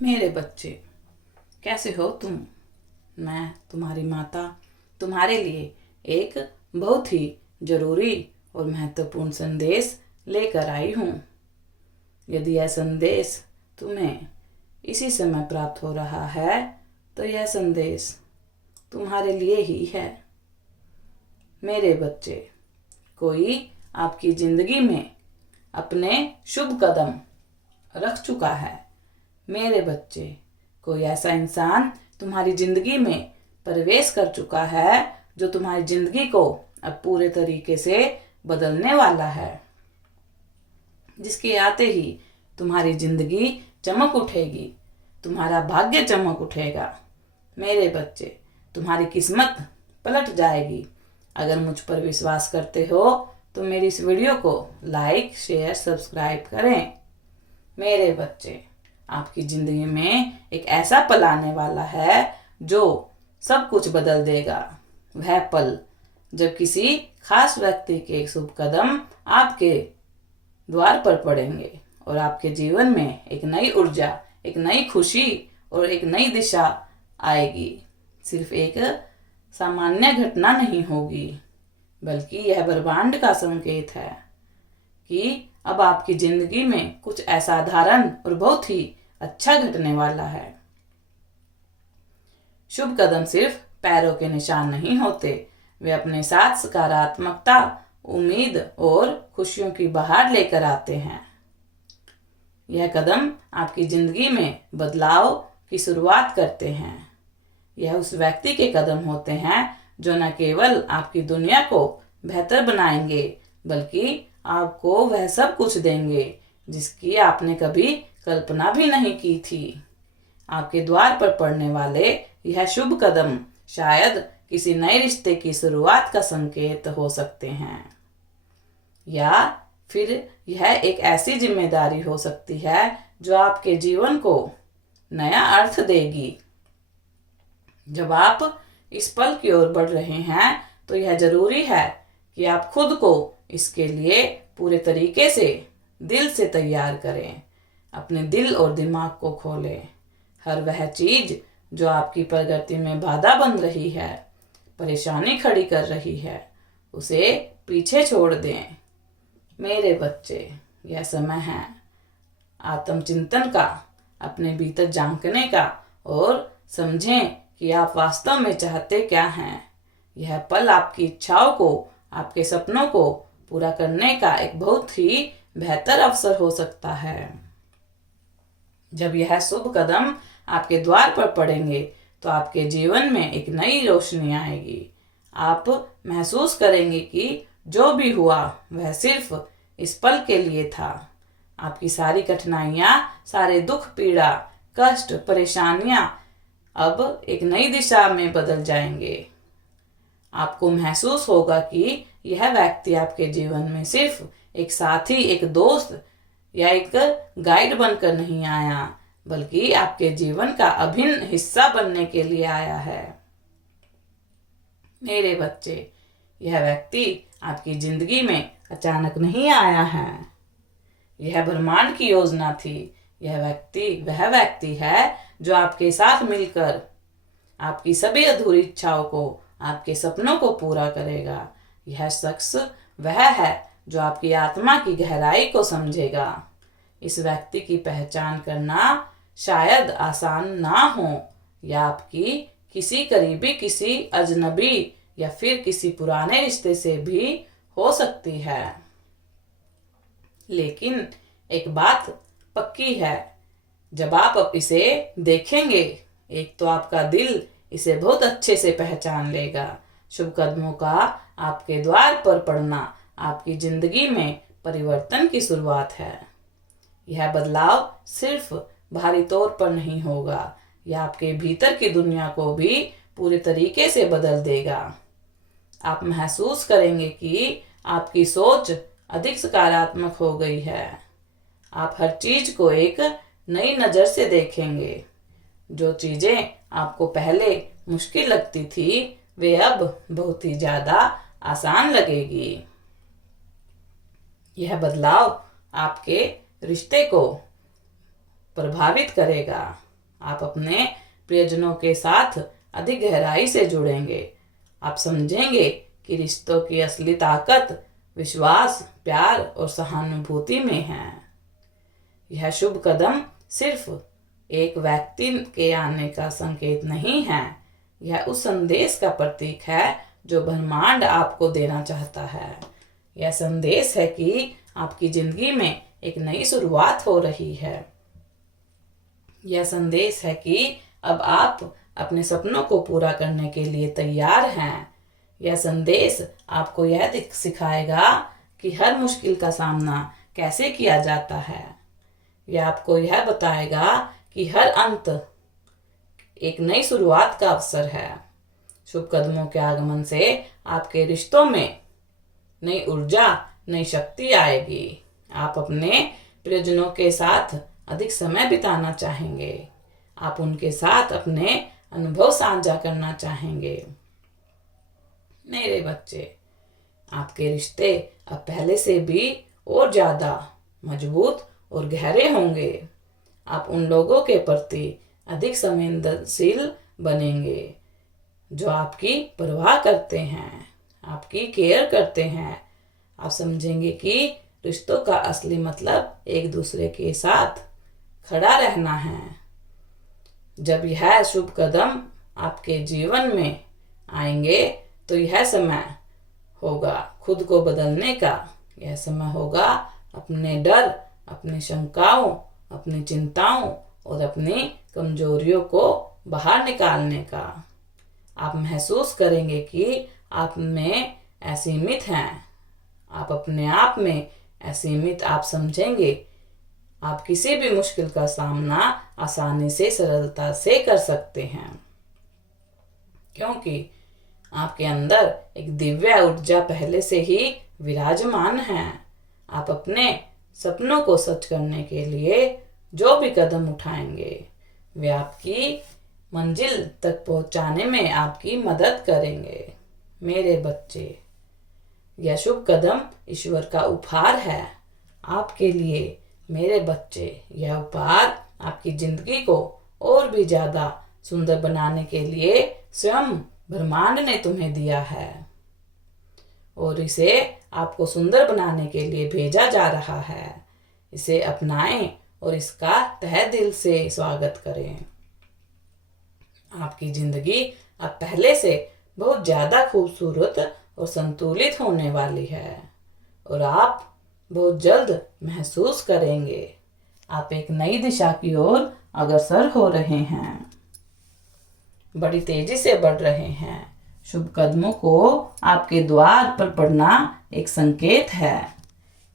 मेरे बच्चे, कैसे हो तुम। मैं तुम्हारी माता तुम्हारे लिए एक बहुत ही जरूरी और महत्वपूर्ण संदेश लेकर आई हूँ। यदि यह संदेश तुम्हें इसी समय प्राप्त हो रहा है तो यह संदेश तुम्हारे लिए ही है। मेरे बच्चे, कोई आपकी जिंदगी में अपने शुभ कदम रख चुका है। मेरे बच्चे, कोई ऐसा इंसान तुम्हारी जिंदगी में प्रवेश कर चुका है जो तुम्हारी जिंदगी को अब पूरे तरीके से बदलने वाला है, जिसके आते ही तुम्हारी जिंदगी चमक उठेगी, तुम्हारा भाग्य चमक उठेगा। मेरे बच्चे, तुम्हारी किस्मत पलट जाएगी। अगर मुझ पर विश्वास करते हो तो मेरी इस वीडियो को लाइक, शेयर, सब्सक्राइब करें। मेरे बच्चे, आपकी जिंदगी में एक ऐसा पल आने वाला है जो सब कुछ बदल देगा। वह पल जब किसी खास व्यक्ति के शुभ कदम आपके द्वार पर पड़ेंगे और आपके जीवन में एक नई ऊर्जा, एक नई खुशी और एक नई दिशा आएगी। सिर्फ एक सामान्य घटना नहीं होगी, बल्कि यह ब्रह्मांड का संकेत है कि अब आपकी जिंदगी में कुछ असाधारण और बहुत ही अच्छा घटने वाला है। शुभ कदम सिर्फ पैरों के निशान नहीं होते, वे अपने साथ सकारात्मकता, उम्मीद और खुशियों की बहार लेकर आते हैं। यह कदम आपकी जिंदगी में बदलाव की शुरुआत करते हैं। यह उस व्यक्ति के कदम होते हैं जो न केवल आपकी दुनिया को बेहतर बनाएंगे, बल्कि आपको वह सब कुछ देंगे जिसकी आपने कभी कल्पना भी नहीं की थी। आपके द्वार पर पड़ने वाले यह शुभ कदम शायद किसी नए रिश्ते की शुरुआत का संकेत हो सकते हैं, या फिर यह एक ऐसी जिम्मेदारी हो सकती है जो आपके जीवन को नया अर्थ देगी। जब आप इस पल की ओर बढ़ रहे हैं तो यह जरूरी है कि आप खुद को इसके लिए पूरे तरीके से दिल से तैयार करें। अपने दिल और दिमाग को खोलें। हर वह चीज जो आपकी प्रगति में बाधा बन रही है, परेशानी खड़ी कर रही है, उसे पीछे छोड़ दें। मेरे बच्चे, यह समय है आत्मचिंतन का, अपने भीतर झांकने का और समझें कि आप वास्तव में चाहते क्या हैं। यह पल आपकी इच्छाओं को, आपके सपनों को पूरा करने का एक बहुत ही बेहतर अवसर हो सकता है। जब यह शुभ कदम आपके द्वार पर पड़ेंगे तो आपके जीवन में एक नई रोशनी आएगी। आप महसूस करेंगे कि जो भी हुआ वह सिर्फ इस पल के लिए था। आपकी सारी कठिनाइयां, सारे दुख, पीड़ा, कष्ट, परेशानियां अब एक नई दिशा में बदल जाएंगे। आपको महसूस होगा कि यह व्यक्ति आपके जीवन में सिर्फ एक साथी, एक दोस्त या एक गाइड बनकर नहीं आया, बल्कि आपके जीवन का अभिन्न हिस्सा बनने के लिए आया है। मेरे बच्चे, यह व्यक्ति आपकी जिंदगी में अचानक नहीं आया है। यह ब्रह्मांड की योजना थी। यह व्यक्ति वह व्यक्ति है जो आपके साथ मिलकर आपकी सभी अधूरी इच्छाओं को, आपके सपनों को पूरा करेगा। यह शख्स वह है जो आपकी आत्मा की गहराई को समझेगा। इस व्यक्ति की पहचान करना शायद आसान ना हो, या आपकी किसी करीबी, किसी अजनबी या फिर किसी पुराने रिश्ते से भी हो सकती है। लेकिन एक बात पक्की है, जब आप अब इसे देखेंगे, एक तो आपका दिल इसे बहुत अच्छे से पहचान लेगा। शुभ कदमों का आपके द्वार पर पड़ना आपकी जिंदगी में परिवर्तन की शुरुआत है। यह बदलाव सिर्फ बाहरी तौर पर नहीं होगा, यह आपके भीतर की दुनिया को भी पूरे तरीके से बदल देगा। आप महसूस करेंगे कि आपकी सोच अधिक सकारात्मक हो गई है। आप हर चीज को एक नई नजर से देखेंगे। जो चीजें आपको पहले मुश्किल लगती थी, वे अब बहुत ही ज्यादा आसान लगेगी। यह बदलाव आपके रिश्ते को प्रभावित करेगा। आप अपने प्रियजनों के साथ अधिक गहराई से जुड़ेंगे। आप समझेंगे कि रिश्तों की असली ताकत विश्वास, प्यार और सहानुभूति में है। यह शुभ कदम सिर्फ एक व्यक्ति के आने का संकेत नहीं है, यह उस संदेश का प्रतीक है जो ब्रह्मांड आपको देना चाहता है। यह संदेश है कि आपकी जिंदगी में एक नई शुरुआत हो रही है। यह संदेश है कि अब आप अपने सपनों को पूरा करने के लिए तैयार हैं। यह संदेश आपको यह सिखाएगा कि हर मुश्किल का सामना कैसे किया जाता है। यह आपको यह बताएगा कि हर अंत एक नई शुरुआत का अवसर है। शुभ कदमों के आगमन से आपके रिश्तों में नई ऊर्जा, नई शक्ति आएगी। आप अपने प्रियजनों के साथ अधिक समय बिताना चाहेंगे। आप उनके साथ अपने अनुभव साझा करना चाहेंगे। मेरे बच्चे, आपके रिश्ते अब पहले से भी और ज्यादा मजबूत और गहरे होंगे। आप उन लोगों के प्रति अधिक संवेदनशील बनेंगे जो आपकी परवाह करते हैं, आपकी केयर करते हैं। आप समझेंगे कि रिश्तों का असली मतलब एक दूसरे के साथ खड़ा रहना है। जब यह शुभ कदम आपके जीवन में आएंगे तो यह समय होगा खुद को बदलने का। यह समय होगा अपने डर, अपनी शंकाओं, अपनी चिंताओं और अपनी कमजोरियों को बाहर निकालने का। आप महसूस करेंगे कि आप में असीमित हैं। आप अपने आप में असीमित आप समझेंगे। आप किसी भी मुश्किल का सामना आसानी से, सरलता से कर सकते हैं, क्योंकि आपके अंदर एक दिव्य ऊर्जा पहले से ही विराजमान है। आप अपने सपनों को सच करने के लिए जो भी कदम उठाएंगे वे आपकी मंजिल तक पहुंचाने में आपकी मदद करेंगे। मेरे बच्चे, यह शुभ कदम ईश्वर का उपहार है आपके लिए। मेरे बच्चे, यह उपहार आपकी जिंदगी को और भी ज्यादा सुंदर बनाने के लिए स्वयं ब्रह्मांड ने तुम्हें दिया है और इसे आपको सुंदर बनाने के लिए भेजा जा रहा है। इसे अपनाएं और इसका तहे दिल से स्वागत करें। आपकी जिंदगी अब पहले से बहुत ज्यादा खूबसूरत और संतुलित होने वाली है और आप बहुत जल्द महसूस करेंगे आप एक नई दिशा की ओर अग्रसर हो रहे हैं, बड़ी तेजी से बढ़ रहे हैं। शुभ कदमों को आपके द्वार पर पड़ना एक संकेत है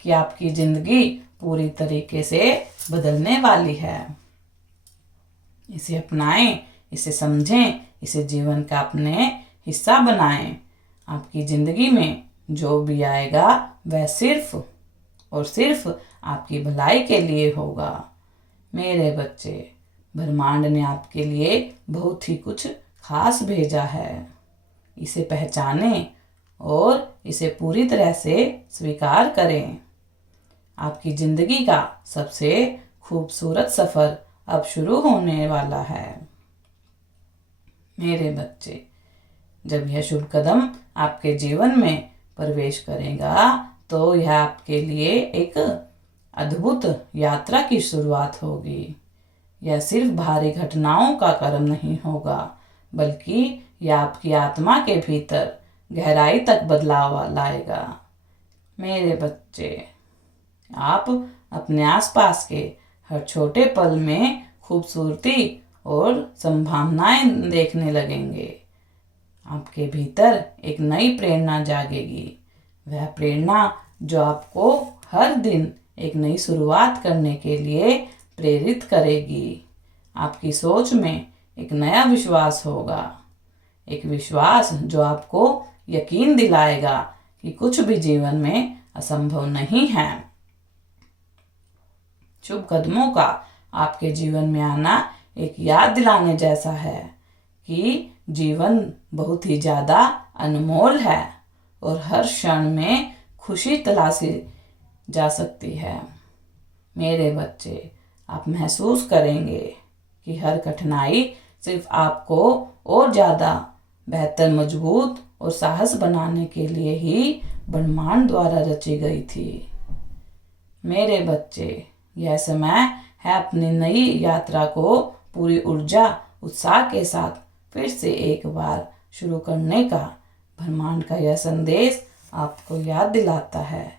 कि आपकी जिंदगी पूरी तरीके से बदलने वाली है। इसे अपनाएं, इसे समझें, इसे जीवन का अपने हिस्सा बनाएं। आपकी जिंदगी में जो भी आएगा वह सिर्फ और सिर्फ आपकी भलाई के लिए होगा। मेरे बच्चे, ब्रह्मांड ने आपके लिए बहुत ही कुछ खास भेजा है। इसे पहचानें और इसे पूरी तरह से स्वीकार करें। आपकी जिंदगी का सबसे खूबसूरत सफर अब शुरू होने वाला है। मेरे बच्चे, जब यह शुभ कदम आपके जीवन में प्रवेश करेगा तो यह आपके लिए एक अद्भुत यात्रा की शुरुआत होगी। यह सिर्फ भारी घटनाओं का क्रम नहीं होगा, बल्कि यह आपकी आत्मा के भीतर गहराई तक बदलाव लाएगा। मेरे बच्चे, आप अपने आसपास के हर छोटे पल में खूबसूरती और संभावनाएं देखने लगेंगे। आपके भीतर एक नई प्रेरणा जागेगी, वह प्रेरणा जो आपको हर दिन एक नई शुरुआत करने के लिए प्रेरित करेगी। आपकी सोच में एक नया विश्वास होगा, एक विश्वास जो आपको यकीन दिलाएगा कि कुछ भी जीवन में असंभव नहीं है। शुभ कदमों का आपके जीवन में आना एक याद दिलाने जैसा है कि जीवन बहुत ही ज्यादा अनमोल है और हर क्षण में खुशी तलाशी जा सकती है। मेरे बच्चे, आप महसूस करेंगे कि हर कठिनाई सिर्फ आपको और ज़्यादा बेहतर, मजबूत और साहस बनाने के लिए ही ब्रह्मांड द्वारा रची गई थी। मेरे बच्चे, यह समय है अपनी नई यात्रा को पूरी ऊर्जा, उत्साह के साथ फिर से एक बार शुरू करने का। ब्रह्मांड का यह संदेश आपको याद दिलाता है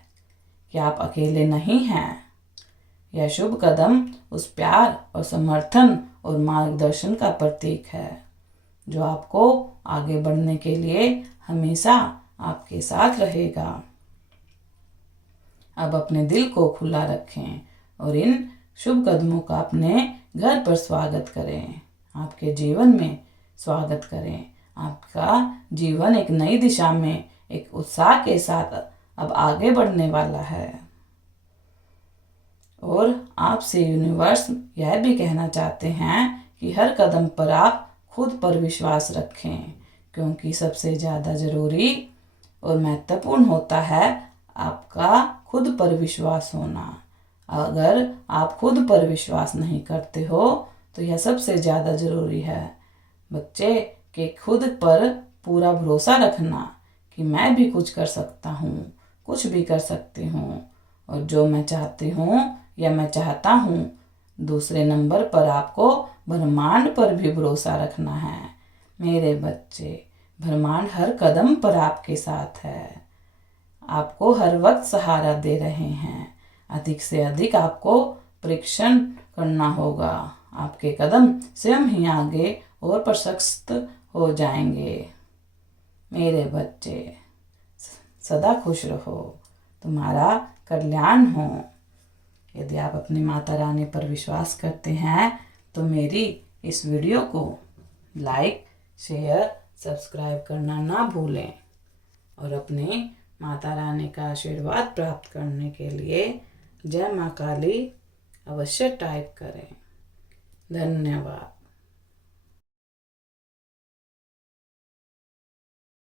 कि आप अकेले नहीं हैं। यह शुभ कदम उस प्यार और समर्थन और मार्गदर्शन का प्रतीक है जो आपको आगे बढ़ने के लिए हमेशा आपके साथ रहेगा। अब अपने दिल को खुला रखें और इन शुभ कदमों का अपने घर पर स्वागत करें, आपके जीवन में स्वागत करें। आपका जीवन एक नई दिशा में एक उत्साह के साथ अब आगे बढ़ने वाला है। और आपसे यूनिवर्स यह भी कहना चाहते हैं कि हर कदम पर आप खुद पर विश्वास रखें, क्योंकि सबसे ज़्यादा ज़रूरी और महत्वपूर्ण होता है आपका खुद पर विश्वास होना। अगर आप खुद पर विश्वास नहीं करते हो तो यह सबसे ज़्यादा ज़रूरी है बच्चे, कि खुद पर पूरा भरोसा रखना कि मैं भी कुछ कर सकता हूँ, कुछ भी कर सकती हूँ, और जो मैं चाहती हूँ या मैं चाहता हूँ। दूसरे नंबर पर आपको ब्रह्मांड पर भी भरोसा रखना है। मेरे बच्चे, ब्रह्मांड हर कदम पर आपके साथ है, आपको हर वक्त सहारा दे रहे हैं। अधिक से अधिक आपको परीक्षण करना होगा। आपके कदम स्वयं ही आगे और प्रशस्त हो जाएंगे। मेरे बच्चे, सदा खुश रहो, तुम्हारा कल्याण हो। यदि आप अपनी माता रानी पर विश्वास करते हैं तो मेरी इस वीडियो को लाइक, शेयर, सब्सक्राइब करना ना भूलें और अपने माता रानी का आशीर्वाद प्राप्त करने के लिए जय माँ काली अवश्य टाइप करें। धन्यवाद।